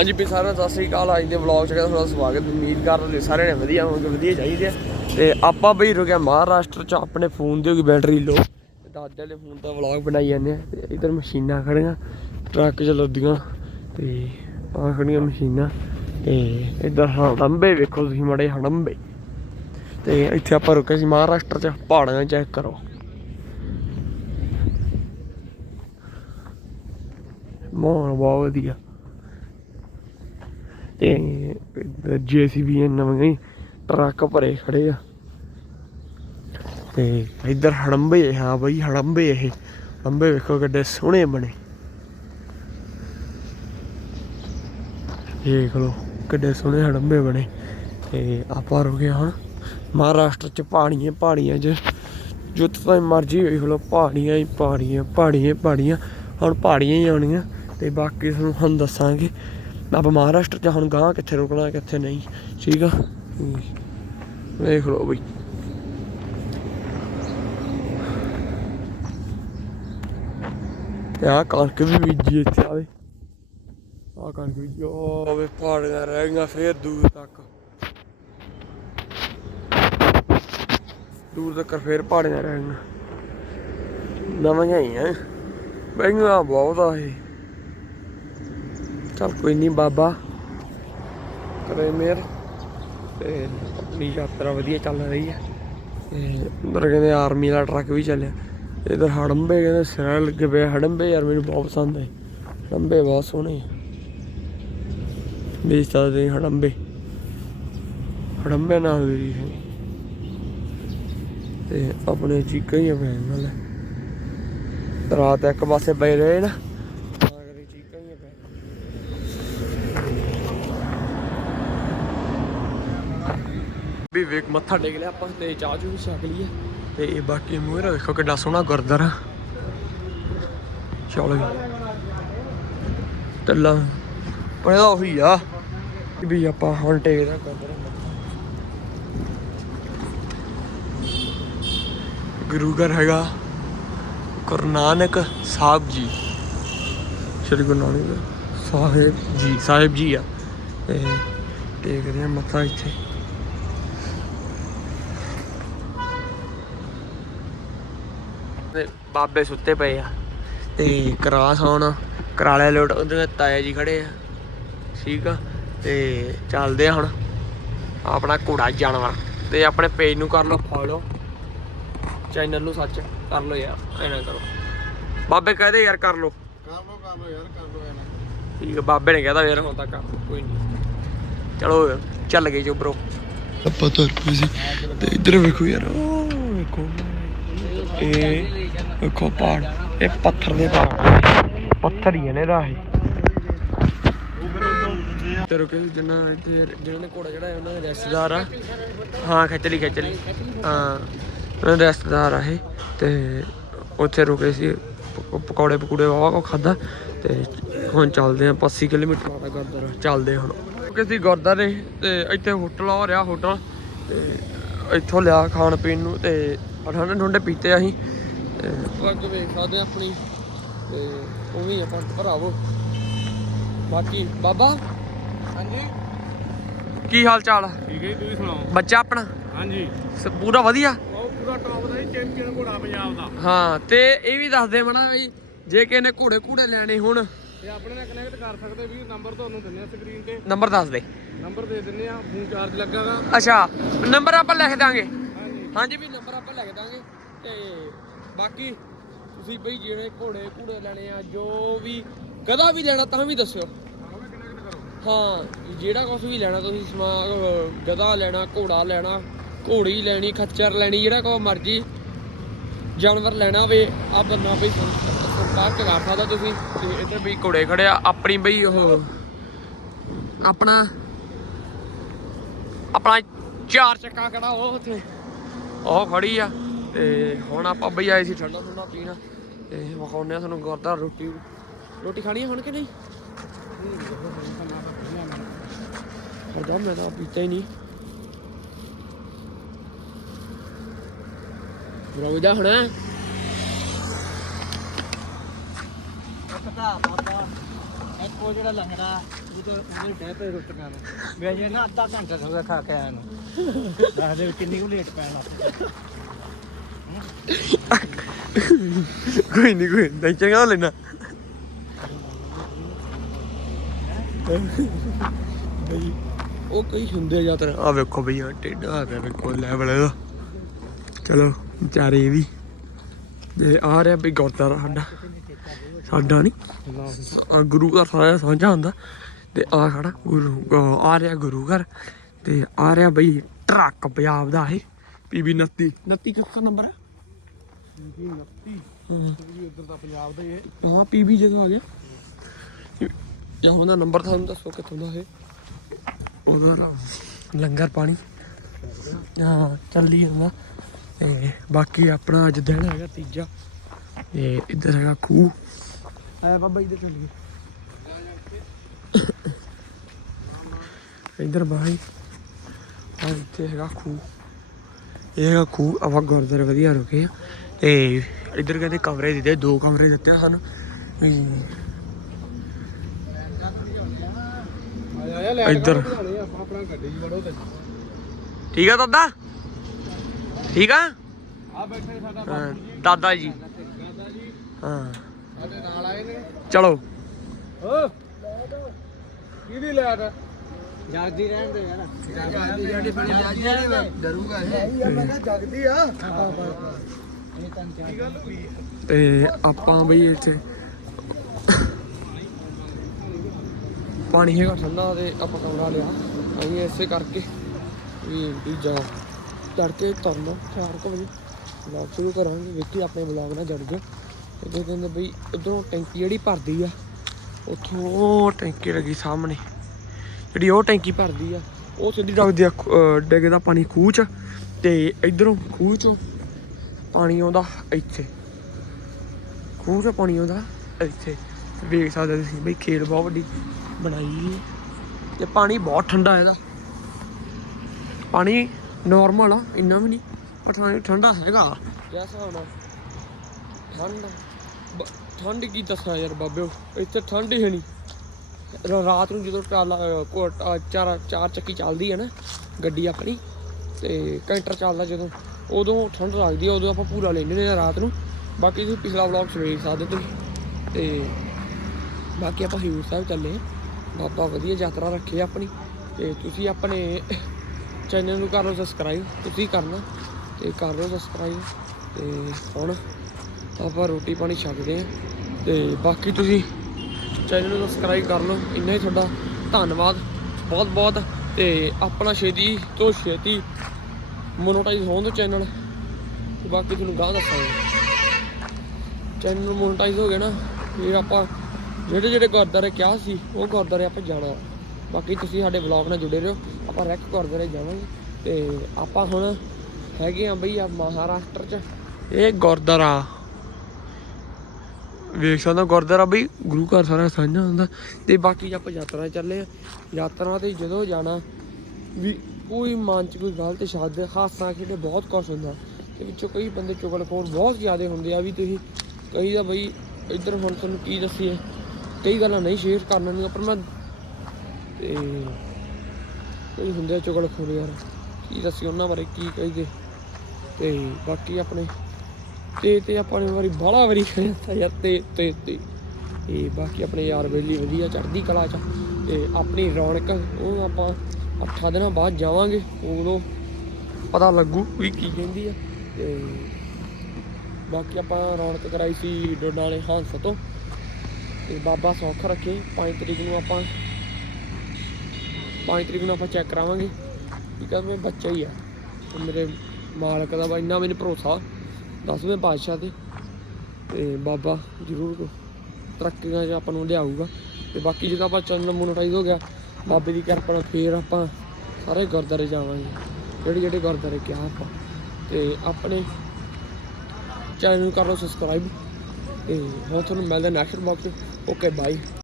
ਹਾਂਜੀ ਵੀ ਸਾਰਿਆਂ ਨੂੰ ਸਤਿ ਸ੍ਰੀ ਅਕਾਲ, ਅੱਜ ਦੇ ਵਲੌਗ 'ਚ ਤੁਹਾਡਾ ਸਵਾਗਤ, ਉਮੀਦ ਕਰਦੇ ਸਾਰਿਆਂ ਨੇ ਵਧੀਆ ਹੋਣਗੇ ਵਧੀਆ ਚਾਹੀਦੇ ਆ। ਤੇ ਆਪਾਂ ਬਈ ਰੁਕਿਆ ਮਹਾਰਾਸ਼ਟਰ 'ਚ, ਆਪਣੇ ਫੋਨ ਦੀ ਹੋ ਗਈ ਬੈਟਰੀ ਲੋ ਦਾਦੇ ਵਾਲੇ ਫੋਨ ਦਾ ਵਲੌਗ ਬਣਾਈ ਜਾਂਦੇ ਆ, ਤੇ ਇਧਰ ਮਸ਼ੀਨਾਂ ਖੜੀਆਂ, ਟਰੱਕ ਚਲਾਉਂਦੀਆਂ ਤੇ ਆਹ ਖੜੀਆਂ ਮਸ਼ੀਨਾਂ, ਤੇ ਇਧਰ ਹੜੰਬੇ ਵੇਖੋ ਤੁਸੀਂ ਮੜੇ ਹੜੰਬੇ। ਤੇ ਇੱਥੇ ਆਪਾਂ ਰੁਕੇ ਸੀ ਮਹਾਰਾਸ਼ਟਰ 'ਚ, ਪਹਾੜਾਂ ਚੈੱਕ ਕਰੋ। ਮਾਹੌਲ ਬਹੁਤ ਵਧੀਆ। ਤੇ ਜੀਸੀਬੀ ਨਵੇਂ ਟਰੱਕ ਭਰੇ ਖੜੇ ਆ। ਤੇ ਇੱਧਰ ਹੜੰਬੇ ਹਾਂ ਬਈ, ਹੜੰਬੇ ਇਹ। ਹੜੰਬੇ ਵੇਖੋ ਕਿੱਡੇ ਸੋਹਣੇ ਬਣੇ। ਦੇਖ ਲਓ, ਕਿੱਡੇ ਸੋਹਣੇ ਹੜੰਬੇ ਬਣੇ। ਤੇ ਆਪਾਂ ਰੁਕੇ ਹੁਣ ਮਹਾਰਾਸ਼ਟਰ ਚ ਪਹਾੜੀਆਂ ਪਹਾੜੀਆਂ ਚ। ਜੁੱਤ ਤਾਂ ਮਰਜ਼ੀ ਹੋਈ ਲਓ ਪਹਾੜੀਆਂ ਹੀ ਪਹਾੜੀਆਂ ਪਹਾੜੀਆਂ ਪਹਾੜੀਆਂ ਹੁਣ ਪਹਾੜੀਆਂ ਹੀ ਆਉਣੀਆਂ, ਤੇ ਬਾਕੀ ਤੁਹਾਨੂੰ ਹੁਣ ਦੱਸਾਂਗੇ। ਆਪਾਂ ਮਹਾਰਾਸ਼ਟਰ ਚ ਹੁਣ ਗਾਂ ਕਿੱਥੇ ਰੁਕਣਾ, ਕਿੱਥੇ ਨਹੀਂ, ਠੀਕ ਆ? ਵੇਖ ਲਓ ਬਈ। ਤੇ ਆਹ ਕਣਕ ਵੀ ਬੀਜੀ ਇੱਥੇ ਆਵੇ ਆਹ ਕਣਕ ਬੀਜੀ ਉਹ ਪਹਾੜੀਆਂ ਰਹਿ ਗਈਆਂ ਫੇਰ ਦੂਰ ਤੱਕ। ਦੂਰ ਤੱਕ ਫੇਰ ਪਹਾੜੀਆਂ ਰਹਿ ਗਈਆਂ। ਨਵਾਂ ਹੀ ਆ। ਬਈਆਂ ਬਹੁਤ ਆ ਇਹ। ਚੱਲ ਕੋਈ ਨਹੀਂ ਬਾਬਾ। ਕਰੇ ਮੇਰ ਤੇ ਆਪਣੀ ਯਾਤਰਾ ਵਧੀਆ ਚੱਲ ਰਹੀ ਹੈ। ਤੇ ਅੰਦਰ ਕਹਿੰਦੇ ਆਰਮੀ ਦਾ ਟਰੱਕ ਵੀ ਚੱਲਿਆ। ਇਧਰ ਹੜੰਬੇ ਕਹਿੰਦੇ ਸਿਰਾਂ ਲੱਗੇ ਪਏ ਆ। ਹੜੰਬੇ ਯਾਰ ਮੈਨੂੰ ਬਹੁਤ ਪਸੰਦ ਹੈ। ਹੜੰਬੇ ਬਹੁਤ ਸੋਹਣੇ ਆ। ਸਕਦੇ ਹੜੰਬੇ। ਹੜੰਬੇ ਨਾਲ ਵੀ ਹੈ। ਤੇ ਆਪਣੇ ਚੀਕਾਂ ਹੀ ਆ ਭੈਣ ਨਾਲ। ਰਾਤ ਇੱਕ ਪਾਸੇ ਪਏ ਰਹੇ ਨਾ ਤਾਂ ਕਰੀ ਚੀਕਾਂ ਹੀ ਆ ਭੈਣ ਵੀ ਵੇਖ ਮੱਥਾ ਟੇਕ ਲਿਆ ਆਪਾਂ ਤੇ ਚਾਹ ਚੂ ਵੀ ਛਕ ਲਈ ਹੈ ਤੇ ਬਾਕੀ ਮੂਹਰੇ ਵੇਖੋ ਕਿੱਡਾ ਸੋਹਣਾ ਗੁਰਦੁਆਰਾ ਚਲੋ ਟੱਲਾ। ਪਰ ਇਹਦਾ ਉਹੀ ਆ ਵੀ ਆਪਾਂ ਹੁਣ ਟੇਕਦਾ ਗੁਰਦੁਆਰਾ ਗੁਰੂ ਘਰ ਹੈਗਾ ਗੁਰੂ ਨਾਨਕ ਸਾਹਿਬ ਜੀ। ਸ਼੍ਰੀ ਗੁਰੂ ਨਾਨਕ ਸਾਹਿਬ ਜੀ ਸਾਹਿਬ ਜੀ ਆ। ਤੇ ਟੇਕਦੇ ਆ ਮੱਥਾ ਇੱਥੇ ਤੇ ਬਾਬੇ ਸੁੱਤੇ ਪਏ ਆ। ਤੇ ਕਰਾਸ ਹੁਣ ਕਰਾਲੇ ਲੋਟ ਉਧਰ ਤਾਇਆ ਜੀ ਖੜੇ ਆ। ਠੀਕ ਆ ਤੇ ਚੱਲਦੇ ਆ ਹੁਣ ਆਪਣਾ ਘੋੜਾ ਜਾਨਵਰ। ਤੇ ਆਪਣੇ ਪੇਜ ਨੂੰ ਕਰ ਲਓ ਫੋਲੋ ਚੈਨਲ ਨੂੰ ਸੱਚ ਕਰ ਲਓ ਯਾਰ ਐਨਾ ਕਰੋ। ਬਾਬੇ ਕਹਦੇ ਯਾਰ ਕਰ ਲਓ। ਕਰ ਲੋ ਕਰ ਲੋ ਯਾਰ ਕਰ ਲੋ ਇਹਨਾਂ ਠੀਕ ਆ ਬਾਬੇ ਨੇ ਕਹਦਾ ਯਾਰ ਹੁਣ ਤਾਂ ਕਰ ਲਓ, ਕੋਈ ਨਹੀਂ। ਚਲੋ ਚੱਲ ਗਏ ਜੋ ਬ్రో ਆਪਾਂ ਤੁਰ ਪਏ ਸੀ। ਤੇ ਇੱਧਰ ਵੇਖੋ ਯਾਰ ਵੇਖੋ। ਇਹ ਵੇਖੋ ਪਹਾੜ, ਇਹ ਪੱਥਰ ਦੇ ਪਹਾੜ। ਪੱਥਰ ਹੀ ਨੇ ਰਾਹੇ। ਤੇ ਰੁਕੇ ਜਿੰਨਾ ਇੱਥੇ ਜਿਹਨਾਂ ਨੇ ਘੋੜਾ ਚੜਾਇਆ ਉਹਨਾਂ ਦੇ ਰਿਸ਼ਤੇਦਾਰ ਆ। ਹਾਂ, ਖਿੱਚ ਲਈ ਖਿੱਚ ਲਈ। ਹਾਂ, ਉਹਨਾਂ ਦੇ ਰਿਸ਼ਤੇਦਾਰ ਆ ਇਹ। ਤੇ ਉੱਥੇ ਰੁਕੇ ਸੀ, ਪ- ਪਕੌੜੇ ਪਕੂੜੇ ਵਾਵਾ ਕੋ ਖਾਦਾ ਤੇ ਹੁਣ ਚੱਲਦੇ ਆ 85 ਕਿਲੋਮੀਟਰ ਦਾ ਗੁਰਦੁਆਰਾ। ਚੱਲਦੇ ਹੁਣ। ਰੁਕੇ ਸੀ ਗੁਰਦੁਆਰੇ, ਤੇ ਇੱਥੇ ਹੋਟਲ ਆ ਰਿਹਾ, ਹੋਟਲ। ਤੇ ਇੱਥੋਂ ਲਿਆ ਖਾਣ ਪੀਣ ਨੂੰ, ਤੇ ਠੰਡੇ ਠੰਡੇ ਪੀਤੇ ਅਸੀਂ। ਅੱਗ ਵੇਖ ਸਕਦੇ ਆਪਣੀ ਤੇ ਉਹ ਵੀ ਆਪਾਂ ਭਰਾਵੋ। ਬਾਕੀ ਬਾਬਾ? ਹਾਂਜੀ। ਕੀ ਹਾਲ ਚਾਲ ਆ? ਠੀਕ ਹੈ ਤੁਸੀਂ ਸੁਣਾਓ? ਬੱਚਾ ਆਪਣਾ? ਹਾਂਜੀ। ਪੂਰਾ ਵਧੀਆ? ਉਹ ਪੂਰਾ ਟੌਪ ਦਾ ਚੈਂਪੀਅਨ ਘੋੜਾ ਪੰਜਾਬ ਦਾ। ਹਾਂ ਤੇ ਇਹ ਵੀ ਦੱਸ ਦੇ ਮਣਾ ਵੀ ਜੇ ਕਿਸੇ ਨੇ ਘੋੜੇ ਘੂੜੇ ਲੈਣੇ ਹੁਣ। ਤੇ ਆਪਣੇ ਨਾਲ ਕਨੈਕਟ ਕਰ ਸਕਦੇ ਵੀ ਨੰਬਰ ਤੁਹਾਨੂੰ ਦਿੰਨੇ ਆ ਸਕਰੀਨ ਤੇ। ਨੰਬਰ ਦੱਸ ਦੇ। ਨੰਬਰ ਦੇ ਦਿੰਨੇ ਆ ਫੋਨ ਚਾਰਜ ਲੱਗਾਗਾ ਅੱਛਾ ਨੰਬਰ ਆਪਾਂ ਲਿਖ ਦਾਂਗੇ। ਹਾਂਜੀ, ਵੀ ਨੰਬਰ ਆਪਾਂ ਲਿਖ ਦਾਂਗੇ। ਤੇ ਬਾਕੀ ਤੁਸੀਂ ਬਈ ਜਿਹੜੇ ਘੋੜੇ ਘੂੜੇ ਲੈਣੇ ਆ, ਜੋ ਵੀ ਗਧਾ ਵੀ ਲੈਣਾ ਤਾਂ ਵੀ ਦੱਸਿਓ। ਹਾਂ, ਜਿਹੜਾ ਕੁਝ ਵੀ ਲੈਣਾ ਤੁਸੀਂ ਸਮਾਨ ਅਹ ਗਧਾ ਲੈਣਾ, ਘੋੜਾ ਲੈਣਾ, ਘੋੜੀ ਲੈਣੀ, ਖੱਚਰ ਲੈਣੀ, ਜਿਹੜਾ ਕੋ ਮਰਜ਼ੀ ਜਾਨਵਰ ਲੈਣਾ ਹੋਵੇ ਆ ਬੰਦਾ ਬਈ ਸੰਪਰਕ ਕਰ ਸਕਦਾ ਤੁਸੀਂ। ਤੇ ਇੱਧਰ ਵੀ ਘੋੜੇ ਖੜਿਆ ਆਪਣੀ ਬਈ ਉਹ ਆਪਣਾ ਆਪਣਾ ਚਾਰ ਚੱਕਾ ਖੜਾ ਉਹ ਉੱਥੇ। ਉਹ ਖੜੀ ਆ ਤੇ ਹੁਣ ਆਪਾਂ ਬਈ ਆਏ ਸੀ ਠੰਡਾ ਠੰਡਾ ਪੀਣਾ ਤੇ ਵਿਖਾਉਂਦੇ ਆ ਤੁਹਾਨੂੰ ਗੁਰਦਾ ਰੋਟੀ। ਰੋਟੀ ਖਾਣੀ ਆ ਹੁਣ ਕਿ ਨਹੀਂ? ਪਤਾ ਮੈਂ ਤਾਂ ਪੀਤਾ ਹੀ ਨਹੀਂ। ਰੋਈਦਾ ਹੁਣ। ਪਤਾ ਬਾਬਾ। ਉਹ ਜਿਹੜਾ ਲੰਗੜਾ ਜਦੋਂ ਉਹਨੇ ਡੈ ਪੇ ਰੋਟੀਆਂ ਨੂੰ ਮੈਂ ਜੇ ਨਾ ਅੱਧਾ ਘੰਟਾ ਹੋ ਗਿਆ ਖਾ ਕੇ ਆਇਆ ਨੂੰ ਦੱਸ ਦੇ ਕਿੰਨੀ ਕੁ ਲੇਟ ਪੈਣ ਲੱਗ ਕੋਈ ਨਹੀਂ ਕੋਈ ਨਹੀਂ ਚੰਗਾ ਲੈਣਾ। ਬਈ ਉਹ ਕਈ ਹੁੰਦੇ ਜ਼ਿਆਦਾ ਆ ਵੇਖੋ ਬਈ ਆ ਟੇਡਾ ਆ ਪਿਆ ਵੇਖੋ ਲੈਵਲ ਇਹਦਾ। ਚਲੋ ਵਿਚਾਰੇ ਇਹ ਵੀ। ਤੇ ਆ ਰਿਹਾ ਬਈ ਗੁਰਦਾਰਾ ਸਾਡਾ। ਸਾਡਾ ਨਹੀਂ ਆ ਗੁਰੂ ਘਰ ਸਾਰਾ ਸਾਂਝਾ ਹੁੰਦਾ। ਤੇ ਆ ਖੜਾ ਗੁਰੂ ਆ ਰਿਹਾ ਗੁਰੂ ਘਰ। ਤੇ ਆ ਰਿਹਾ ਬਈ ਟਰੱਕ ਪੰਜਾਬ ਦਾ ਇਹ ਪੀਬੀ 29 29 ਕਿੱਥਾ ਨੰਬਰ ਹੈ? ਜੀ 29 ਹੂੰ। ਵੀ ਉਧਰ ਦਾ ਪੰਜਾਬ ਦਾ ਹੀ ਹੈ। ਹਾਂ ਪੀਬੀ ਜਦੋਂ ਆ ਗਿਆ। ਜਾਂ ਉਹਦਾ ਨੰਬਰ ਤੁਹਾਨੂੰ ਦੱਸੋ ਕਿੱਥੋਂ ਦਾ ਇਹ। ਉਹਦਾ ਲੰਗਰ ਪਾਣੀ। ਹਾਂ ਚੱਲੀ ਜਾਂਦਾ। ਤੇ ਬਾਕੀ ਆਪਣਾ ਅੱਜ ਦਿਨ ਹੈਗਾ ਤੀਜਾ। ਤੇ ਇੱਧਰ ਹੈਗਾ ਖੂਹ। ਆਇਆ ਬਾਬਾ ਇੱਧਰ ਚੱਲੀਏ। ਇੱਧਰ ਬਾਈ ਆ ਇੱਥੇ ਹੈਗਾ ਖੂਹ। ਇਹ ਹੈਗਾ ਖੂਹ। ਆਪਾਂ ਗੁਰਦੁਆਰੇ ਵਧੀਆ ਰੁਕੇ ਆ। ਤੇ ਇੱਧਰ ਕਹਿੰਦੇ ਕਮਰੇ ਦਿੱਤੇ ਦੋ ਕਮਰੇ ਦਿੱਤੇ ਲੈ ਇੱਧਰ। ਠੀਕ ਆ ਦਾਦਾ? ਠੀਕ ਆ? ਆ ਬੈਠੇ ਸਾਡਾ ਦਾਦਾ ਜੀ। ਹਾਂ। ਸਾਡੇ ਨਾਲ ਆਏ ਨੇ। ਚਲੋ। ਓ ਕਿਹਦੀ ਲੈਟ ਜਗਦੀ ਰਹਿਣ ਦੇ ਯਾਰ। ਜਿਹੜੀ ਬਣੀ ਜਾਜੀ ਜਿਹੜੀ ਡਰੂਗਾ ਇਹ। ਮੈਂ ਕਿਹਾ ਜਗਦੀ ਆ। ਇਹ ਤਾਂ ਆਪਾਂ ਬਈ ਇੱਥੇ ਪਾਣੀ ਹੈਗਾ ਠੰਡਾ ਤੇ ਆਪਾਂ ਕਮਰਾ ਲਿਆ। ਅਸੀਂ ਇਸੇ ਕਰਕੇ ਵੀ ਦੂਜਾ ਤੜਕੇ ਤੁਰਨਾ 4 ਵਜੇ। ਵਲੌਗ ਸ਼ੁਰੂ ਕਰਾਂਗੇ। ਵੇਖੀ ਆਪਣੇ ਵਲੌਗ ਨਾਲ ਜੁੜ ਜਾਓ। ਅੱਗੇ ਕਹਿੰਦੇ ਬਈ ਉਧਰੋਂ ਟੈਂਕੀ ਜਿਹੜੀ ਭਰਦੀ ਆ, ਉੱਥੋਂ ਟੈਂਕੀ ਲੱਗੀ ਸਾਹਮਣੇ। ਜਿਹੜੀ ਉਹ ਟੈਂਕੀ ਭਰਦੀ ਆ, ਉਹ ਸਿੱਧੀ ਡਗਦੀ ਆ ਖੂ- ਅਹ ਪਾਣੀ ਖੂਹ ਚ ਤੇ ਇਧਰੋਂ ਖੂਹ ਚੋਂ ਪਾਣੀ ਆਉਂਦਾ ਇੱਥੇ। ਖੂਹ 'ਚੋਂ ਪਾਣੀ ਆਉਂਦਾ ਇੱਥੇ। ਵੇਖ ਸਕਦੇ ਤੁਸੀਂ ਬਈ ਖੇਤ ਬਹੁਤ ਵੱਡੀ ਬਣਾਈ ਹੈ। ਤੇ ਪਾਣੀ ਬਹੁਤ ਠੰਡਾ ਇਹਦਾ। ਪਾਣੀ ਨਾਰਮਲ ਆ, ਇੰਨਾ ਵੀ ਨਹੀਂ, ਪਰ ਠੰਡਾ- ਹੈਗਾ। ਕਿਆ ਹਿਸਾਬ ਨਾਲ ਠੰਡ ਕੀ ਦੱਸਾਂ ਯਾਰ ਬਾਬਿਓ ਇੱਥੇ ਠੰਡ ਹੀ ਨਹੀਂ। ਰਾਤ ਨੂੰ ਜਦੋਂ ਟਰਾਲਾ ਚਾਰ ਚਾਰ ਚੱਕੀ ਚੱਲਦੀ ਹੈ ਨਾ, ਗੱਡੀ ਆਪਣੀ, ਤੇ ਕੈਂਟਰ ਚੱਲਦਾ ਜਦੋਂ, ਉਦੋਂ ਠੰਡ ਲੱਗਦੀ ਹੈ, ਉਦੋਂ ਆਪਾਂ ਪੂਰਾ ਲੈਂਦੇ ਹਾਂ ਰਾਤ ਨੂੰ। ਬਾਕੀ ਤੁਸੀਂ ਪਿਛਲਾ ਵਲੌਗ ਸਵੇਰ ਵੇਖ ਸਕਦੇ ਤੁਸੀਂ ਤੇ ਬਾਕੀ ਆਪਾਂ ਹਜੂਰ ਸਾਹਿਬ ਚੱਲੇ ਬਾਬਾ ਵਧੀਆ ਯਾਤਰਾ ਰੱਖੀ ਆਪਣੀ, ਤੇ ਤੁਸੀਂ ਆਪਣੇ ਚੈਨਲ ਨੂੰ ਕਰ ਲਓ ਸਬਸਕ੍ਰਾਈਬ ਤੁਸੀਂ ਕਰਨਾ, ਤੇ ਕਰ ਲਓ ਸਬਸਕ੍ਰਾਈਬ ਤੇ ਹੁਣ ਆਪਾਂ ਰੋਟੀ ਪਾਣੀ ਛਕਦੇ ਆ ਤੇ ਬਾਕੀ ਤੁਸੀਂ ਚੈਨਲ ਨੂੰ ਸਬਸਕ੍ਰਾਈਬ ਕਰ ਲਓ। ਇੰਨਾ ਹੀ ਤੁਹਾਡਾ ਧੰਨਵਾਦ। ਬਹੁਤ ਬਹੁਤ। ਤੇ ਆਪਣਾ ਛੇਤੀ ਤੋਂ ਛੇਤੀ ਮੋਨੋਟਾਈਜ਼ ਹੋਣ ਤੋਂ ਚੈਨਲ ਤੇ ਬਾਕੀ ਤੁਹਾਨੂੰ ਗਾਹ ਦੱਸਾਂਗੇ। ਚੈਨਲ ਮੋਨੋਟਾਈਜ਼ ਹੋ ਗਿਆ ਨਾ, ਫਿਰ ਆਪਾਂ ਜਿਹੜੇ ਜਿਹੜੇ ਗੁਰਦੁਆਰੇ ਕਿਹਾ ਸੀ, ਉਹ ਗੁਰਦੁਆਰੇ ਆਪਾਂ ਜਾਣਾ। ਬਾਕੀ ਤੁਸੀਂ ਸਾਡੇ ਵਲੌਗ ਨਾਲ ਜੁੜੇ ਰਹੋ। ਆਪਾਂ ਰੈਕ ਗੁਰਦੁਆਰੇ ਜਾਵਾਂਗੇ। ਤੇ ਆਪਾਂ ਹੁਣ ਹੈਗੇ ਆ ਬਈ ਆ ਮਹਾਰਾਸ਼ਟਰ ਚ। ਇਹ ਗੁਰਦੁਆਰਾ। ਵੇਖ ਸਕਦਾ ਗੁਰਦੁਆਰਾ ਬਈ, ਗੁਰੂ ਘਰ ਸਾਰਾ ਸਾਂਝਾ ਹੁੰਦਾ। ਤੇ ਬਾਕੀ ਆਪਾਂ ਯਾਤਰਾ ਚੱਲੇ ਆ, ਯਾਤਰਾ ਤੇ ਜਦੋਂ ਜਾਣਾ, ਵੀ ਕੋਈ ਮਨ ਚ ਕੋਈ ਗਲਤ ਸ਼ਬਦ, ਹਾਸਾ, ਖੇਡੇ ਬਹੁਤ ਕੁਛ ਹੁੰਦਾ। ਤੇ ਵਿੱਚੋਂ ਕਈ ਬੰਦੇ ਚੁਗਲਖੋਰ ਬਹੁਤ ਜ਼ਿਆਦਾ ਹੁੰਦੇ ਆ ਵੀ ਤੁਸੀਂ ਕਈ ਦਾ ਬਈ, ਇੱਧਰ ਹੁਣ ਤੁਹਾਨੂੰ ਕੀ ਦੱਸੀਏ। ਕਈ ਗੱਲਾਂ ਨਹੀਂ ਸ਼ੇਅਰ ਕਰਨਾ ਨਹੀਂ ਪਰ ਮੈਂ ਤੇ ਕਈ ਹੁੰਦੇ ਆ ਚੁਗਲਖੋਰ ਯਾਰ। ਕੀ ਦੱਸੀ ਉਹਨਾਂ ਬਾਰੇ, ਕੀ ਕਹੀਦੇ। ਤੇ ਬਾਕੀ ਆਪਣੇ ਤੇ ਤੇ ਆਪਾਂ ਨੇ ਵਾਰੀ ਬਾਹਲਾ ਵਾਰੀ ਕਹਿੰਦਾ ਯਾਰ, ਤੇ ਤੇ ਤੇ। ਤੇ ਬਾਕੀ ਆਪਣੇ ਯਾਰ ਬੇਲੀ ਵਧੀਆ ਚੜ੍ਹਦੀ ਕਲਾ ਚ ਤੇ ਆਪਣੀ ਰੌਣਕ, ਉਹ ਆਪਾਂ ਅੱਠਾਂ ਦਿਨਾਂ ਬਾਅਦ ਜਾਵਾਂਗੇ, ਉਦੋਂ ਪਤਾ ਲੱਗੂ ਵੀ ਕੀ ਕਹਿੰਦੀ ਆ। ਤੇ ਬਾਕੀ ਆਪਾਂ ਰੌਣਕ ਕਰਾਈ ਸੀ ਡੋਡਾ ਵਾਲੇ ਹੰਸ ਤੋਂ। ਤੇ ਬਾਬਾ ਸੌਖ ਰੱਖੇ 5 ਤਰੀਕ ਨੂੰ ਆਪਾਂ 5 ਤਰੀਕ ਨੂੰ ਆਪਾਂ ਚੈੱਕ ਕਰਾਵਾਂਗੇ। ਠੀਕ ਆ, ਮੈਂ ਬੱਚਾ ਹੀ ਆ। ਮੇਰੇ ਮਾਲਕ ਦਾ ਬਾ ਇੰਨਾ ਮੈਨੂੰ ਭਰੋਸਾ। ਦਸਵੇਂ ਪਾਤਸ਼ਾਹ ਤੇ ਤੇ ਬਾਬਾ ਜ਼ਰੂਰ ਤਰੱਕੀਆਂ 'ਚ ਆਪਾਂ ਨੂੰ ਲਿਆਊਗਾ। ਤੇ ਬਾਕੀ ਜਦੋਂ ਆਪਾਂ ਚੈਨਲ ਮੋਨੋਟਾਈਜ਼ ਹੋ ਗਿਆ, ਬਾਬੇ ਦੀ ਕਿਰਪਾ ਨਾਲ ਫੇਰ ਆਪਾਂ ਸਾਰੇ ਗੁਰਦਾਰੇ ਜਾਵਾਂਗੇ। ਜਿਹੜੇ ਜਿਹੜੇ ਗੁਰਦਾਰੇ ਕਿਹਾ ਆਪਾਂ। ਤੇ ਆਪਣੇ ਚੈਨਲ ਨੂੰ ਕਰ ਲਓ ਸਬਸਕ੍ਰਾਈਬ ਤੇ ਹੁਣ ਤੁਹਾਨੂੰ ਮਿਲਦਾ ਨੈਕਸਟ ਬਲੌਗ 'ਚ ਓਕੇ ਬਾਈ